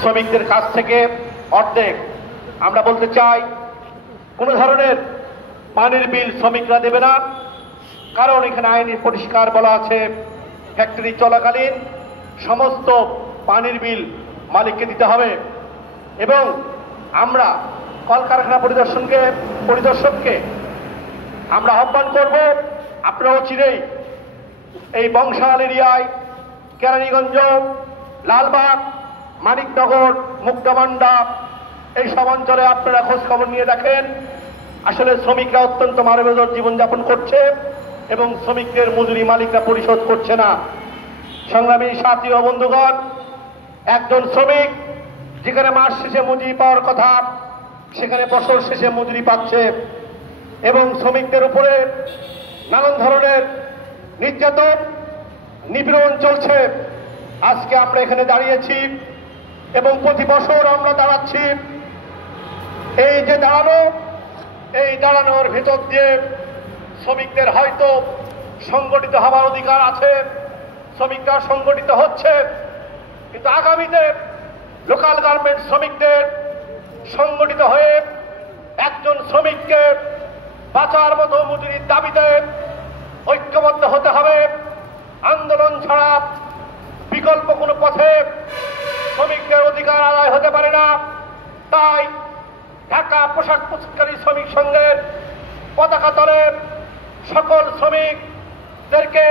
শ্রমিকদের কাছ থেকে অর্ধেক। আমরা বলতে চাই কোনো ধরনের পানির বিল শ্রমিকরা দেবে না, কারণ এখানে আইনে পরিষ্কার বলা আছে ফ্যাক্টরি চলাকালীন সমস্ত পানির বিল মালিককে দিতে হবে। এবং আমরা কলকারখানা পরিদর্শককে আমরা আহ্বান করব, আপনারা চিরেই এই বংশাল এরিয়ায় কেরানীগঞ্জ, লালবাগ, মানিকনগর, মুক্তামান্ডা এই সব অঞ্চলে আপনারা খোঁজ খবর নিয়ে দেখেন। আসলে শ্রমিকরা অত্যন্ত মানবেতর জীবনযাপন করছে এবং শ্রমিকদের মজুরি মালিকরা পরিশোধ করছে না। সংগ্রামী সাথী ও বন্ধুগণ, একজন শ্রমিক যেখানে মাস শেষে মজুরি পাওয়ার কথা সেখানে বছর শেষে মজুরি পাচ্ছে এবং শ্রমিকদের উপরে নানান ধরনের নির্যাতন নিপীড়ন চলছে। আজকে আমরা এখানে দাঁড়িয়েছি এবং প্রতি বছর আমরা দাঁড়াচ্ছি। এই যে দাঁড়ানোর ভেতর দিয়ে শ্রমিকদের হয়তো সংগঠিত হওয়ার অধিকার আছে, শ্রমিকরা সংগঠিত হচ্ছে, কিন্তু আগামীতে লোকাল গার্মেন্টস শ্রমিকদের সংগঠিত হয়ে একজন শ্রমিককে বাঁচার মতো মজুরির দাবিতে ঐক্যবদ্ধ হতে হবে। আন্দোলন ছাড়া বিকল্প কোনো পথে শ্রমিকদের অধিকার আদায় হতে পারে না। তাই ঢাকা পোশাক প্রস্তুতকারী শ্রমিক সংঘের পতাকা তলে সকল শ্রমিকদেরকে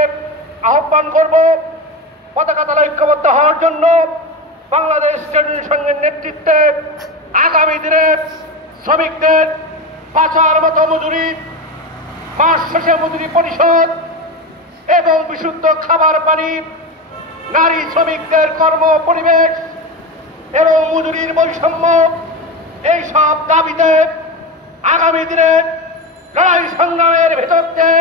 আহ্বান করব পতাকা তলে ঐক্যবদ্ধ হওয়ার জন্য। বাংলাদেশ ট্রেড ইউনিয়ন সংঘের নেতৃত্বে আগামী দিনে শ্রমিকদের বাঁচার মতো মজুরি, মাস শেষে মজুরি পরিশোধ এবং বিশুদ্ধ খাবার পানি, নারী শ্রমিকদের কর্ম পরিবেশ এবং মজুরির বৈষম্য, এই সব দাবিতে আগামী দিনের লড়াই সংগ্রামের ভেতর থেকে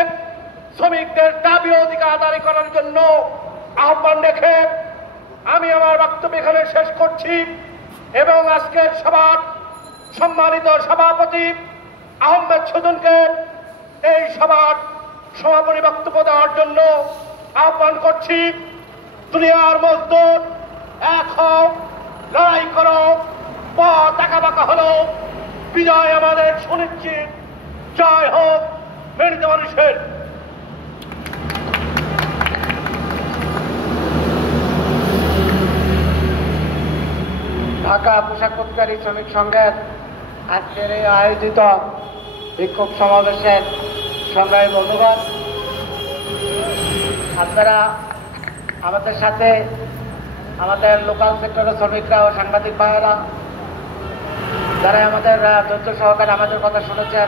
শ্রমিকদের দাবি অধিকার আদায় করার জন্য আহ্বান রেখে আমি আমার বক্তব্য এখানে শেষ করছি এবং আজকের সভার সম্মানিত সভাপতি আহমেদ সুজনকে এই সভার সভাপতি বক্তব্য দেওয়ার জন্য আহ্বান করছি। দুনিয়ার মজদুর এক হও, লড়াই করো, পথ আঁকা বাঁকা হলো, বিজয় আমাদের সুনিশ্চিত। জয় হোক মেহনত মানুষের। ঢাকা পোশাক প্রস্তুতকারী শ্রমিক সংঘের আজকের এই আয়োজিত বিক্ষোভ সমাবেশের সংগ্রামী বন্ধুগণ, আপনারা আমাদের সাথে আমাদের লোকাল সেক্টরের শ্রমিকরা ও সাংবাদিক ভাইয়েরা যারা আমাদের ধৈর্য সহকারে আমাদের কথা শুনেছেন,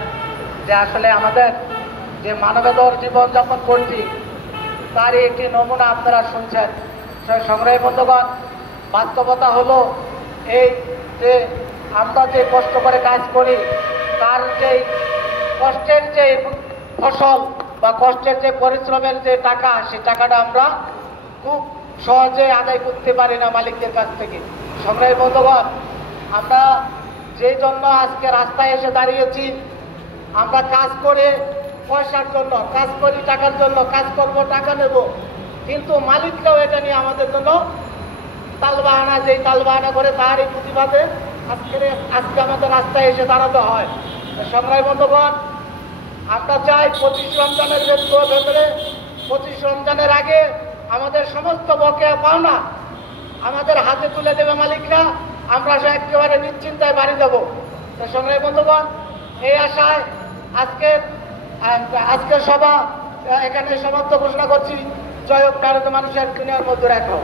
যে আসলে আমাদের যে মানবেতর জীবনযাপন করছি তারই একটি নমুনা আপনারা শুনছেন। সংগ্রামী বন্ধুগণ, বাস্তবতা হলো এই যে আমরা যে কষ্ট করে কাজ করি তার যে কষ্টের যে ফসল বা কষ্টের যে পরিশ্রমের যে টাকা, সেই টাকাটা আমরা খুব সহজে আদায় করতে পারি না মালিকদের কাছ থেকে। সংগ্রামী বন্ধুগণ, আমরা যে জন্য আজকে রাস্তায় এসে দাঁড়িয়েছি, আমরা কাজ করে পয়সার জন্য, কাজ করি টাকার জন্য, কাজ করবো টাকা নেব, কিন্তু মালিকরাও এটা নিয়ে আমাদের জন্য তালবাহানা, যেই তালবাহানা করে তারই প্রতিবাদে আজকে আমাদের রাস্তায় এসে দাঁড়াতে হয়। সংগ্রামী বন্ধুগণ, আমরা চাই 25 রমজানের ভেতরে 25 রমজানের আগে আমাদের সমস্ত বকেয়া পাওনা আমাদের হাতে তুলে দেবে মালিকরা, আমরা একেবারে নিশ্চিন্তায় বাড়ি যাব। সংগ্রামী বন্ধুগণ, এই আশায় আজকের সভা এখানে সমাপ্ত ঘোষণা করছি। জয় হোক ভারত মানুষের দুনিয়ার মধ্যে রাখো।